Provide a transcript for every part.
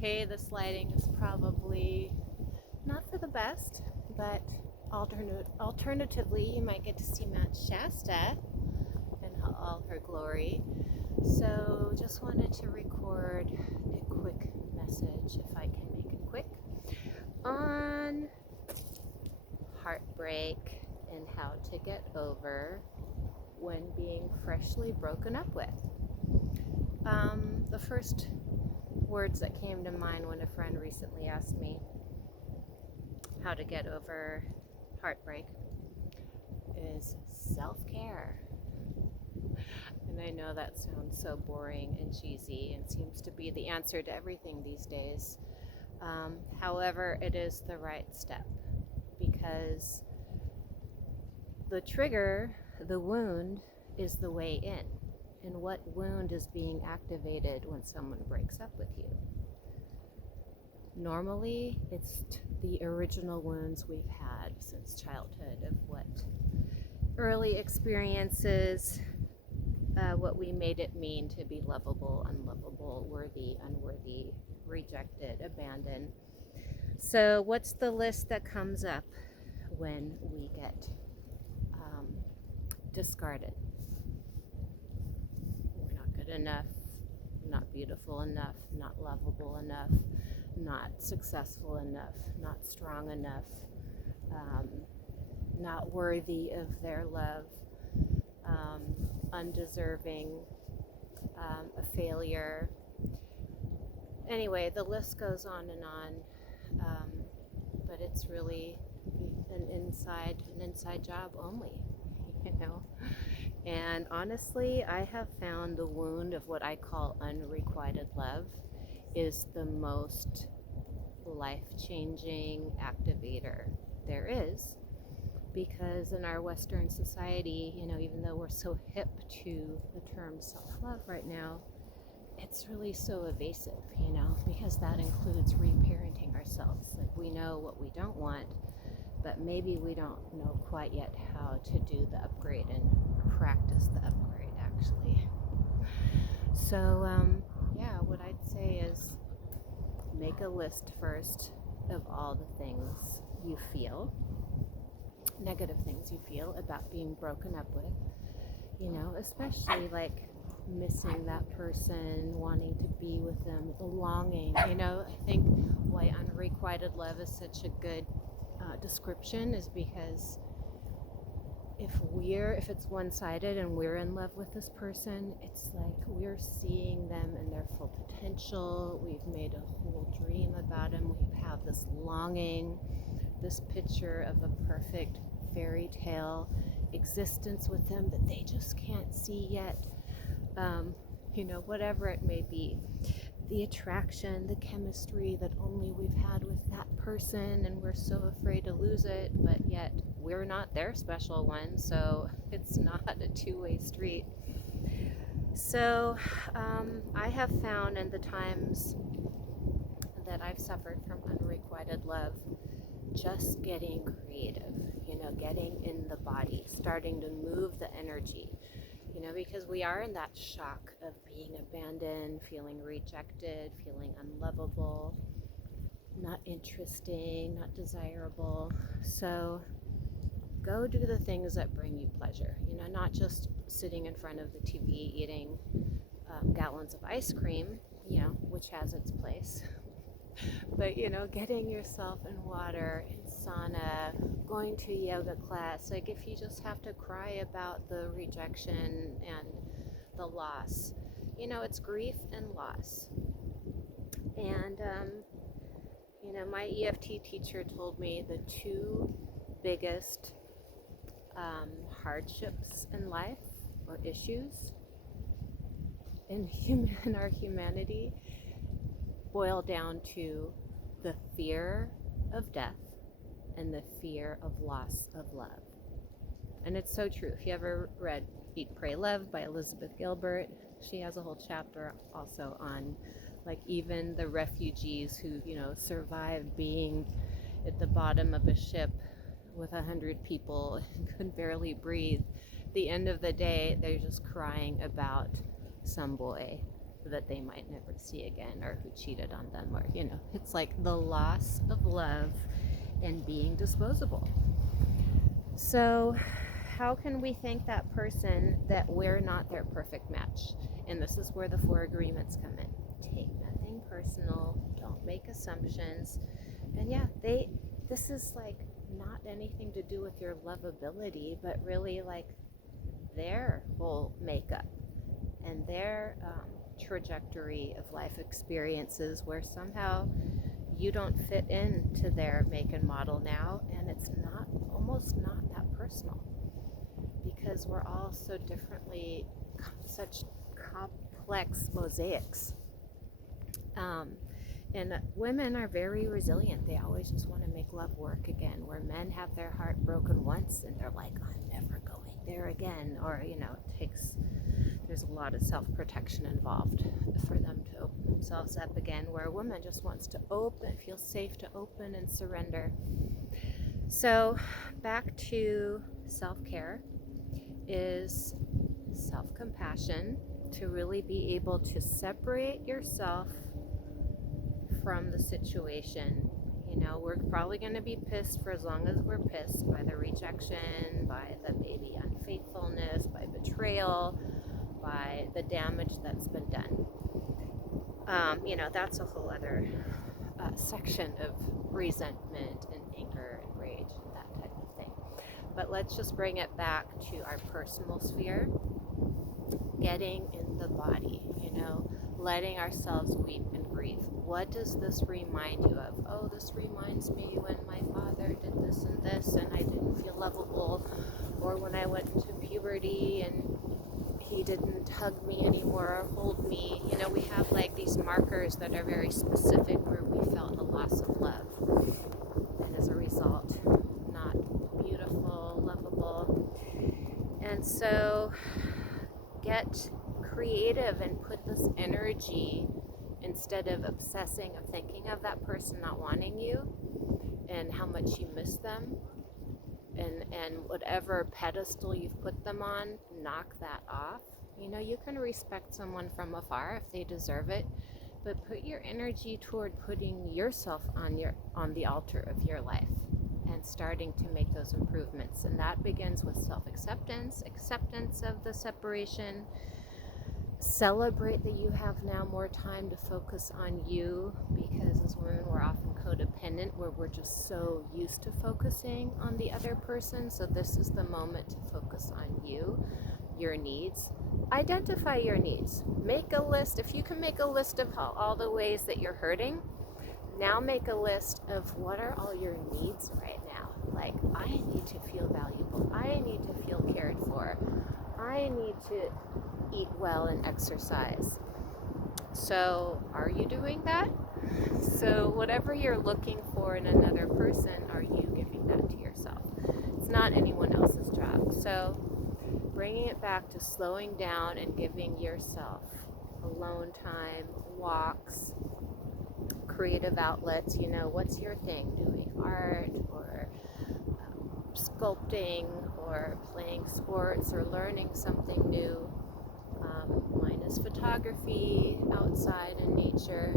Hey, this lighting is probably not for the best, but alternatively, you might get to see Mount Shasta in all her glory. So, just wanted to record a quick message, if I can make it quick, on heartbreak and how to get over when being freshly broken up with. The first words that came to mind when a friend recently asked me how to get over heartbreak is self-care. And I know that sounds so boring and cheesy and seems to be the answer to everything these days. However, it is the right step because the trigger, the wound, is the way in. And what wound is being activated when someone breaks up with you? Normally, it's the original wounds we've had since childhood of what early experiences, what we made it mean to be lovable, unlovable, worthy, unworthy, rejected, abandoned. So what's the list that comes up when we get discarded? We're not good enough, not beautiful enough, not lovable enough, not successful enough, not strong enough, not worthy of their love, undeserving, a failure. Anyway, the list goes on and on, but it's really an inside job only, you know. And honestly, I have found the wound of what I call unrequited love is the most life-changing activator there is, because in our Western society, you know, even though we're so hip to the term self-love right now, it's really so evasive, you know, because that includes reparenting ourselves. Like, we know what we don't want, but maybe we don't know quite yet how to do the upgrade and practice the upgrade, actually. So, what I'd say is make a list first of all the things you feel, negative things you feel about being broken up with, you know, especially like missing that person, wanting to be with them, the longing, you know. I think why unrequited love is such a good description is because if it's one-sided and we're in love with this person, it's like we're seeing them in their full potential. We've made a whole dream about them. We have this longing, this picture of a perfect fairy tale existence with them that they just can't see yet. You know, whatever it may be, the attraction, the chemistry that only we've had with that person, and we're so afraid to lose it, but yet we're not their special one, so it's not a two-way street. So I have found in the times that I've suffered from unrequited love, just getting creative, you know, getting in the body, starting to move the energy, you know, because we are in that shock of being abandoned, feeling rejected, feeling unlovable, not interesting, not desirable. So go do the things that bring you pleasure, you know, not just sitting in front of the TV eating gallons of ice cream, you know, which has its place. But, you know, getting yourself in water, in sauna, going to yoga class, like if you just have to cry about the rejection and the loss, you know, it's grief and loss. And, you know, my EFT teacher told me the two biggest hardships in life or issues in our humanity boil down to the fear of death and the fear of loss of love. And it's so true. If you ever read Eat, Pray, Love by Elizabeth Gilbert, she has a whole chapter also on like even the refugees who, you know, survived being at the bottom of a ship with 100 people and could barely breathe. At the end of the day, they're just crying about some boy that they might never see again, or who cheated on them, or, it's like the loss of love and being disposable. So how can we thank that person that we're not their perfect match? And this is where the 4 agreements come in. Take nothing personal, don't make assumptions. And yeah, this is like not anything to do with your lovability, but really like their whole makeup and their trajectory of life experiences, where somehow you don't fit into their make and model now, and it's almost not that personal, because we're all so differently, such complex mosaics. And women are very resilient. They always just want to make love work again, where men have their heart broken once and they're like, I'm never going there again. Or, there's a lot of self-protection involved for them to open themselves up again, where a woman just wants to open, feel safe to open and surrender. So back to self-care is self-compassion, to really be able to separate yourself from the situation. We're probably going to be pissed for as long as we're pissed by the rejection, by the baby unfaithfulness, by betrayal, by the damage that's been done. That's a whole other section of resentment and anger and rage and that type of thing. But let's just bring it back to our personal sphere. Getting in the body, letting ourselves weep and grieve. What does this remind you of? Oh, this reminds me when my father did this and I didn't feel lovable, or when I went into puberty and he didn't hug me anymore or hold me. We have like these markers that are very specific, where we felt a loss of love, and as a result, not beautiful, lovable. And so get creative and put this energy, instead of obsessing, of thinking of that person not wanting you and how much you miss them, and whatever pedestal you've put them on, knock that off. You can respect someone from afar if they deserve it, but put your energy toward putting yourself on the altar of your life and starting to make those improvements. And that begins with self-acceptance, acceptance of the separation. Celebrate that you have now more time to focus on you, because as women we're often codependent, where we're just so used to focusing on the other person. So this is the moment to focus on you, your needs. Identify your needs. Make a list. If you can make a list of all the ways that you're hurting, now make a list of what are all your needs right now. Like, I need to feel valuable. I need to feel cared for. I need to eat well and exercise. So are you doing that? So whatever you're looking for in another person, are you giving that to yourself? It's not anyone else's job. So bringing it back to slowing down and giving yourself alone time, walks, creative outlets. What's your thing? Doing art, or sculpting, or playing sports, or learning something new. Mine is photography, outside in nature.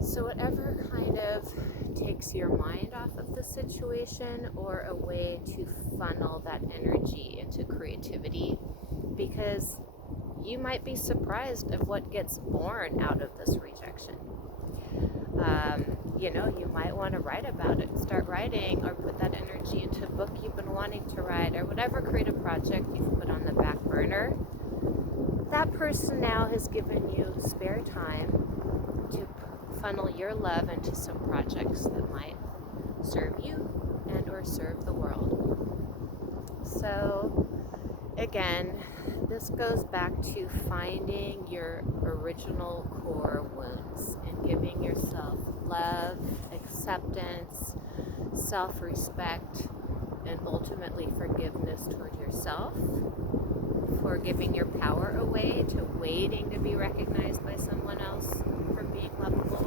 So whatever kind of takes your mind off of the situation, or a way to funnel that energy into creativity, because you might be surprised of what gets born out of this rejection. You might want to write about it, start writing, or put that energy into a book you've been wanting to write, or whatever creative project you've put on the back burner. That person now has given you spare time to funnel your love into some projects that might serve you and or serve the world. So again, this goes back to finding your original core wounds and giving yourself love, acceptance, self-respect, and ultimately forgiveness toward yourself for giving your power away to waiting to be recognized by someone else for being lovable.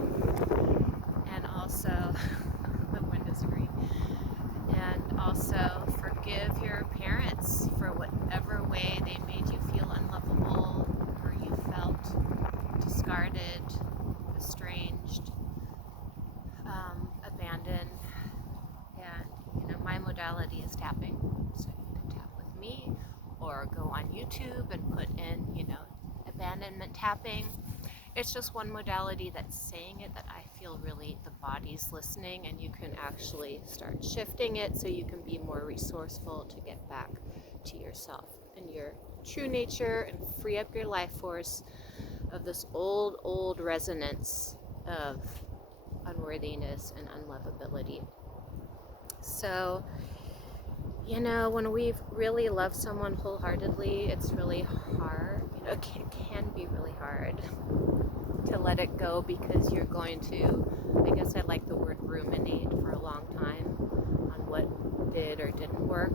And also, the wind is green. And also forgive your parents for whatever way they made you feel unlovable, or you felt tapping. So you can tap with me or go on YouTube and put in, abandonment tapping. It's just one modality that's saying it that I feel really the body's listening, and you can actually start shifting it so you can be more resourceful to get back to yourself and your true nature and free up your life force of this old resonance of unworthiness and unlovability. So, when we've really loved someone wholeheartedly, it's really hard. It can be really hard to let it go, because you're going to, I guess I like the word ruminate for a long time on what did or didn't work.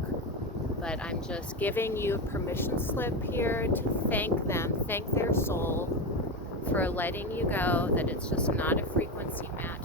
But I'm just giving you a permission slip here to thank them, thank their soul for letting you go, that it's just not a frequency match.